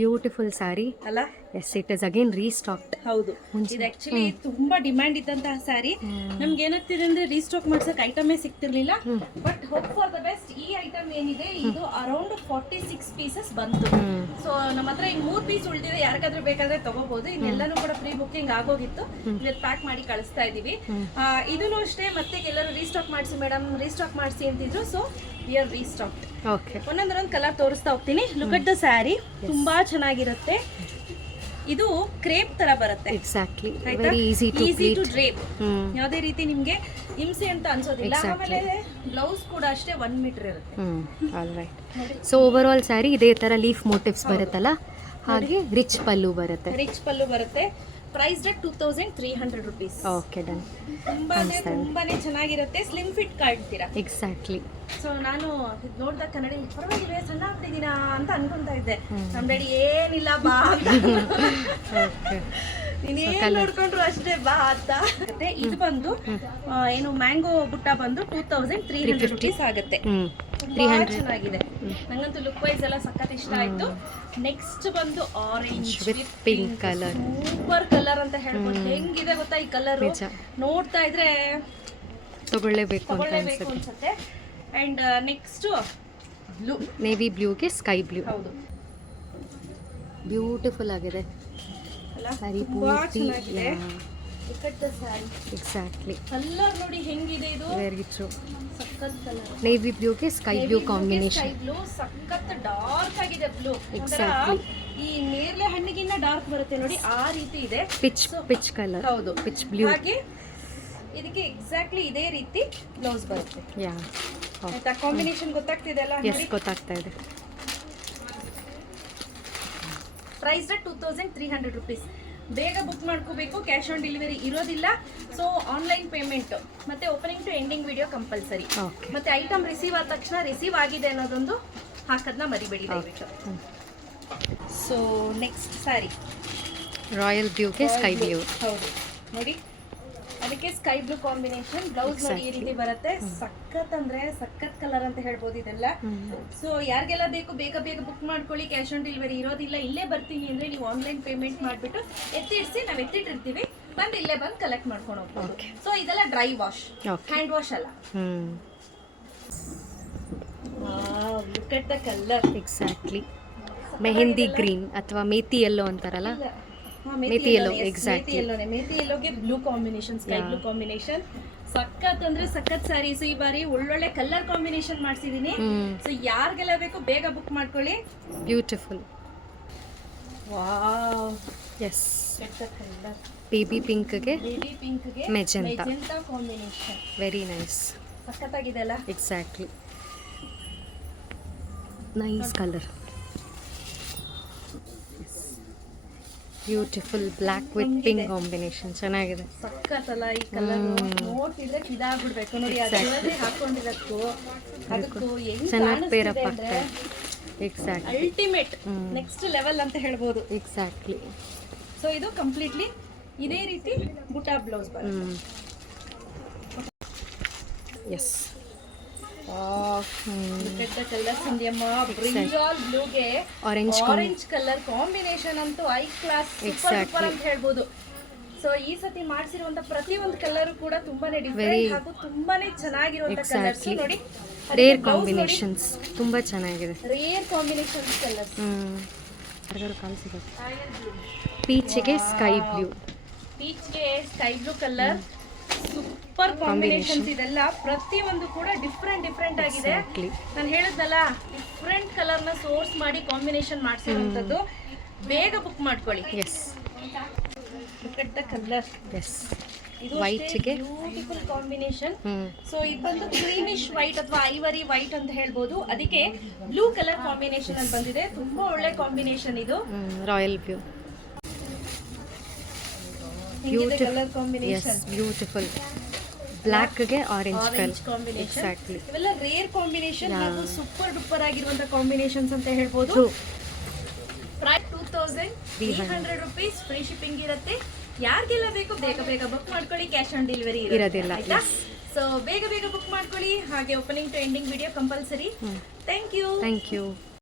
Beautiful sari ಅಲ್ಲ. Yes, it is again restocked. ಹೌದು, ಇದು ಆಕ್ಚುಲಿ ತುಂಬಾ ಡಿಮ್ಯಾಂಡ್ ಇದ್ದಂತಹ ಸ್ಯಾರಿ. ನಮ್ಗೆ ಏನಾಗ್ತಿದೆ ಅಂದ್ರೆ ರೀಸ್ಟಾಕ್ ಮಾಡ್ಸಕ್ ಐಟಮೇ ಸಿಗ್ತಿರ್ಲಿಲ್ಲ. But hope for the best, ಈ ಐಟಮ್ ಏನಿದೆ ಇದು ಅರೌಂಡ್ 46 ಪೀಸಸ್ ಬಂತು. ಸೊ ನಮ್ಮ ಹತ್ರ ಈಗ 3 ಪೀಸ್ ಉಳಿದಿದೆ, ಯಾರಿಗಾದ್ರೂ ಬೇಕಾದ್ರೆ ತಗೋಬಹುದು. ಇನ್ನೆಲ್ಲಾನು ಕೂಡ ಪ್ರೀ ಬುಕಿಂಗ್ ಆಗೋಗಿತ್ತು, ಇವತ್ತು ಪ್ಯಾಕ್ ಮಾಡಿ ಕಳಿಸ್ತಾ ಇದೀವಿ. ಇದನ್ನು ಅಷ್ಟೇ, ಮತ್ತೆ ಎಲ್ಲರೂ ರೀಸ್ಟಾಕ್ ಮಾಡಿಸಿ ಮೇಡಮ್, ರೀಸ್ಟಾಕ್ ಮಾಡಿಸಿ ಅಂತಿದ್ರು. So we are restocked. Okay, ಒಂದೊಂದೊಂದು ಕಲರ್ ತೋರಿಸ್ತಾ ಹೋಗ್ತೀನಿ. ಲುಕ್ ಅಟ್ ದ ಸ್ಯಾರಿ, ತುಂಬಾ ಚೆನ್ನಾಗಿರುತ್ತೆ. ಇದು ಕ್ರೇಪ್ ತರ ಬರುತ್ತೆ. ಎಕ್ಸಾಕ್ಟ್ಲಿ, ಆಯ್ತಾ? Very easy to drape. ಯಾವುದೇ ರೀತಿ ನಿಮ್ಗೆ ಹಿಂಸೆ ಅಂತ ಅನ್ಸೋದಿಲ್ಲ. ಆಮೇಲೆ ಬ್ಲೌಸ್ ಕೂಡ ಅಷ್ಟೇ 1 ಮೀಟರ್ ಇರುತ್ತೆ. All right. So over all sari ಇದೇ ತರ ಲೀಫ್ ಮೋಟಿವ್ಸ್ ಬರುತ್ತಲ್ಲ, ಹಾಗೆ ರಿಚ್ ಪಲ್ಲು ಬರುತ್ತೆ. ರಿಚ್ ಪಲ್ಲು ಬರುತ್ತೆ. Price rate 2300 rupees. Okay, done. ತುಂಬಾನೇ ಚೆನ್ನಾಗಿರುತ್ತೆ. ಸ್ಲಿಮ್ ಫಿಟ್ ಕಾಣ್ತೀರಾ. ಎಕ್ಸಾಕ್ಟ್ಲಿ. ಸೊ ನಾನು ಇದು ನೋಡ್ದಾಗ ಕನ್ನಡಿ ಪರವಾಗಿಲ್ವೇ, ಸಣ್ಣ ಆಗ್ತಿದ್ದೀನಾ ಅಂತ ಅನ್ಕೊಂತಾ ಇದ್ದೆ. ನಮ್ ಡ್ಯಾಡಿ ಏನಿಲ್ಲ ಬಾ ಅಂತ, ನೀನೇನ್ ನೋಡ್ಕೊಂಡ್ರು ಅಷ್ಟೇ ಬಾ ಅಂತ. ಮತ್ತೆ ಇದು ಬಂದು ಏನು ಮ್ಯಾಂಗೋ ಬುಟ್ಟ ಬಂದು 2300 rupees ಆಗುತ್ತೆ. ತುಂಬಾ ಚೆನ್ನಾಗಿದೆ. ನಂಗಂತೂ ಲುಕ್ ವೈಸ್ ಎಲ್ಲ ಸಖತ್ ಇಷ್ಟ ಆಯ್ತು. ನೆಕ್ಸ್ಟ್ ಬಂದು orange with pink colour. Super colour ಅಂತ ಹೇಳ್ಬೋದು. ಹೆಂಗಿದೆ ಗೊತ್ತಾ ಈ ಕಲರ್, ನೋಡ್ತಾ ಇದ್ರೆ ತಗೊಳ್ಳೇಬೇಕು ಅನ್ಸುತ್ತೆ. ಅಂಡ್ ನೆಕ್ಸ್ಟ್ ಬ್ಲೂ, ನೇವಿ ಬ್ಲೂಗೆ ಸ್ಕೈ ಬ್ಲೂ. ಹೌದು, ಬ್ಯೂಟಿಫುಲ್ ಆಗಿದೆ ಸ್ಯಾರಿ ಪೂರ್ತಿ. ಎಕ್ಸಾಕ್ಟ್ಲಿ, ಕಲರ್ ನೋಡಿ ಹೆಂಗಿದೆ ಇದು. Very true. ಸಖತ್ ಕಲರ್. ನೇವಿ ಬ್ಲೂಗೆ ಸ್ಕೈ ಬ್ಲೂ ಕಾಂಬಿನೇಷನ್. ಬ್ಲೂ ಸಖತ್ ಡಾರ್ಕ್ ಆಗಿದೆ. ಬ್ಲೂ ಎಕ್ಸಾಕ್ಟ್ಲಿ, ಈ ನೇರಳೆ ಹಣ್ಣಿಗಿನ್ನ ಡಾರ್ಕ್ ಬರುತ್ತೆ ನೋಡಿ, ಆ ರೀತಿ ಇದೆ. Pitch colour. ಹೌದು, ಪಿಚ್ ಬ್ಲೂ. ಹಾಗೆ ಇದಕ್ಕೆ ಎಕ್ಸಾಕ್ಟ್ಲಿ ಇದೇ ರೀತಿ ಬ್ಲೌಸ್ ಬರುತ್ತೆ. ಯಾ, ಆಯ್ತಾ? ಕಾಂಬಿನೇಷನ್ ಗೊತ್ತಾಗ್ತಿದೆ ಅಲ್ಲ? ಎಸ್, ಗೊತ್ತಾಗ್ತಾ ಇದೆ. Price rate 2300 rupees. ಬೇಗ ಬುಕ್ ಮಾಡ್ಕೋಬೇಕು, ಕ್ಯಾಶ್ ಆನ್ ಡೆಲಿವರಿ ಇರೋದಿಲ್ಲ. ಸೊ ಆನ್ಲೈನ್ ಪೇಮೆಂಟ್ ಮತ್ತೆ opening to ending video compulsory. ಮತ್ತೆ ಐಟಮ್ ರಿಸೀವ್ ಆದ ತಕ್ಷಣ ರಿಸೀವ್ ಆಗಿದೆ ಅನ್ನೋದೊಂದು ಹಾಕೋದನ್ನ ಮರಿಬೇಡಿ ದಯವಿಟ್ಟು. ಸೊ ನೆಕ್ಸ್ಟ್ ಸ್ಯಾರಿ ರಾಯಲ್ ಬ್ಲೂಗೆ ಸ್ಕೈ ಬ್ಲೂ. ಹೌದು ನೋಡಿ, ಅದಕ್ಕೆ ಸ್ಕೈ ಬ್ಲೂ ಕಾಂಬಿನೇಷನ್. ಬ್ಲೌಸ್ ನೋಡಿ ಈ ರೀತಿ ಬರುತ್ತೆ. ಸಖತ್ ಅಂದ್ರೆ ಸಖತ್ ಕಲರ್ ಅಂತ ಹೇಳ್ಬೋದು ಇದೆಲ್ಲ. ಸೊ ಯಾರಿಗೆಲ್ಲ ಬೇಕು ಬೇಗ ಬುಕ್ ಮಾಡ್ಕೊಳ್ಳಿ, ಕ್ಯಾಶ್ ಆನ್ ಡೆಲಿವರಿ ಇರೋದಿಲ್ಲ. ಇಲ್ಲೇ ಬರ್ತೀನಿ ಅಂದ್ರೆ ನೀವು ಆನ್ಲೈನ್ ಪೇಮೆಂಟ್ ಮಾಡ್ಬಿಟ್ಟು ಎತ್ತಿಡ್ಸಿ, ನಾವು ಎತ್ತಿಟ್ಟಿರ್ತೀವಿ, ಬಂದು ಇಲ್ಲೇ ಬಂದು ಕಲೆಕ್ಟ್ ಮಾಡ್ಕೊಂಡು ಹೋಗ್ಬೋದು. ಸೊ ಇದೆಲ್ಲ ಡ್ರೈ ವಾಶ್, ಹ್ಯಾಂಡ್ ವಾಶ್ ಅಲ್ಲ. Look at the colour. Exactly, mehndi green ಅಥವಾ ಮೇತಿ ಯೆಲ್ಲೋ ಅಂತಾರಲ್ಲ, ಮೇತಿ ಯೆಲ್ಲೋ. ಎಕ್ಸಾಕ್ಟ್ಲಿ, ಮೇತಿ ಯೆಲ್ಲೋಗೆ blue combination, sky blue combination. ಸಖತ್ ಅಂದ್ರೆ ಸಖತ್ ಸ್ಯಾರೀಸ್ ಈ ಬಾರಿ ಒಳ್ಳೊಳ್ಳೆ ಕಲರ್ ಕಾಂಬಿನೇಷನ್ ಮಾಡಿಸಿದೀನಿ. ಸೊ ಯಾರಿಗೆಲ್ಲ ಬೇಕು ಬೇಗ ಬುಕ್ ಮಾಡ್ಕೊಳ್ಳಿ. ಬ್ಯೂಟಿಫುಲ್. Wow, yes. ಬೇಬಿ ಪಿಂಕ್ಗೆ ಮೆಜೆಂಟಾ ಕಾಂಬಿನೇಷನ್. Very nice. ಸಖತ್ತಾಗಿದೆ ಅಲ್ಲ? Exactly, nice colour. Beautiful black with pink combination. ಚೆನ್ನಾಗಿದೆ. ಸಖತ್ತಲ್ಲ ಈ ಕಲರ್, ನೋಡ್ತಿದ್ರೆ ಇದಾಗ್ಬಿಡ್ಬೇಕು ನೋಡಿ. ಅದೇ ಹಾಕೊಂಡಿರೋದಕ್ಕೂ ಅದಕ್ಕೂ ಚೆನ್ನಾಗಿ ಪೇರಪ್ ಆಗ್ತದೆ. ಎಕ್ಸಾಕ್ಟ್ಲಿ, ಅಲ್ಟಿಮೇಟ್ ನೆಕ್ಸ್ಟ್ ಲೆವೆಲ್ ಅಂತ ಹೇಳ್ಬೋದು. ಎಕ್ಸಾಕ್ಟ್ಲಿ. ಸೊ ಇದು ಕಂಪ್ಲೀಟ್ಲಿ ಇದೇ ರೀತಿ ಬುಟಾ ಬ್ಲೌಸ್ ಬರುತ್ತೆ. ಎಸ್. ಬ್ರಿಂಜಾಲ್ ಬ್ಲೂಗೆ ಆರೆಂಜ್ ಕಲರ್ ಕಾಂಬಿನೇಷನ್ ಅಂತೂ ಐ ಕ್ಲಾಸ್ ಸೂಪರ್ ಅಂತ ಹೇಳ್ಬೋದು. ಸೊ ಈ ಸತಿ ಮಾಡಿಸಿರುವಂತ ಪ್ರತಿಯೊಂದು ಕಲರ್ ಕೂಡ ತುಂಬಾನೇ ಡಿಫರೆಂಟ್ ಹಾಗೂ ತುಂಬಾನೇ ಚೆನ್ನಾಗಿರುವಂತ ಕಲರ್ಸ್ ನೋಡಿ. ರೇರ್ ಕಾಂಬಿನೇಷನ್ಸ್, ತುಂಬಾ ಚೆನ್ನಾಗಿದೆ. Rare combinations colours. ಪೀಚ್ಗೆ ಸ್ಕೈ ಬ್ಲೂ. ಪೀಚ್ಗೆ sky blue colour, super combinations. ಇದೆಲ್ಲ ಪ್ರತಿಯೊಂದು ಕೂಡ ಡಿಫ್ರೆಂಟ್ ಆಗಿದೆ. ನಾನು ಹೇಳಿದ್ನಲ್ಲ, ಡಿಫ್ರೆಂಟ್ ಕಲರ್ ನ ಸೋರ್ಸ್ ಮಾಡಿ ಕಾಂಬಿನೇಷನ್ ಮಾಡಿಸಿರುವಂತದ್ದು. ಬೇಗ ಬುಕ್ ಮಾಡ್ಕೊಳ್ಳಿ. Yes, look at the colour. Yes. ವೈಟ್ಗೆ ಬ್ಯೂಟಿಫುಲ್ ಕಾಂಬಿನೇಷನ್. ಸೊ ಇದು ಬಂದು ಕ್ರೀಮಿಶ್ ವೈಟ್ ಅಥವಾ ಐವರಿ ವೈಟ್ ಅಂತ ಹೇಳ್ಬೋದು. ಅದಕ್ಕೆ ಬ್ಲೂ ಕಲರ್ ಕಾಂಬಿನೇಷನ್ ಅಲ್ಲಿ ಬಂದಿದೆ. ತುಂಬಾ ಒಳ್ಳೆ ಕಾಂಬಿನೇಷನ್ ಇದು. Royal blue. Colour combination beautiful. ಬ್ಲ್ಯಾಕ್ಗೆ ಆರೆಂಜ್ ಕಲರ್ ಕಾಂಬಿನೇಷನ್. ಎಕ್ಸಾಕ್ಟ್ಲಿ, ಇವೆಲ್ಲ ರೇರ್ ಕಾಂಬಿನೇಷನ್ ಹಾಗೂ ಸೂಪರ್ ಡೂಪರ್ ಆಗಿರುವಂತ ಕಾಂಬಿನೇಷನ್ಸ್ ಅಂತ ಹೇಳ್ಬೋದು. Price 2300 rupees. ಫ್ರೀ ಶಿಪ್ಪಿಂಗ್ ಇರುತ್ತೆ. ಯಾರಿಗೆಲ್ಲ ಬೇಕು ಬೇಗ ಬುಕ್ ಮಾಡ್ಕೊಳ್ಳಿ, ಕ್ಯಾಶ್ ಆನ್ ಡೆಲಿವರಿ ಇರೋದಿಲ್ಲ. ಸೊ ಬೇಗ ಬುಕ್ ಮಾಡ್ಕೊಳ್ಳಿ. ಹಾಗೆ opening to ending video compulsory. Thank you.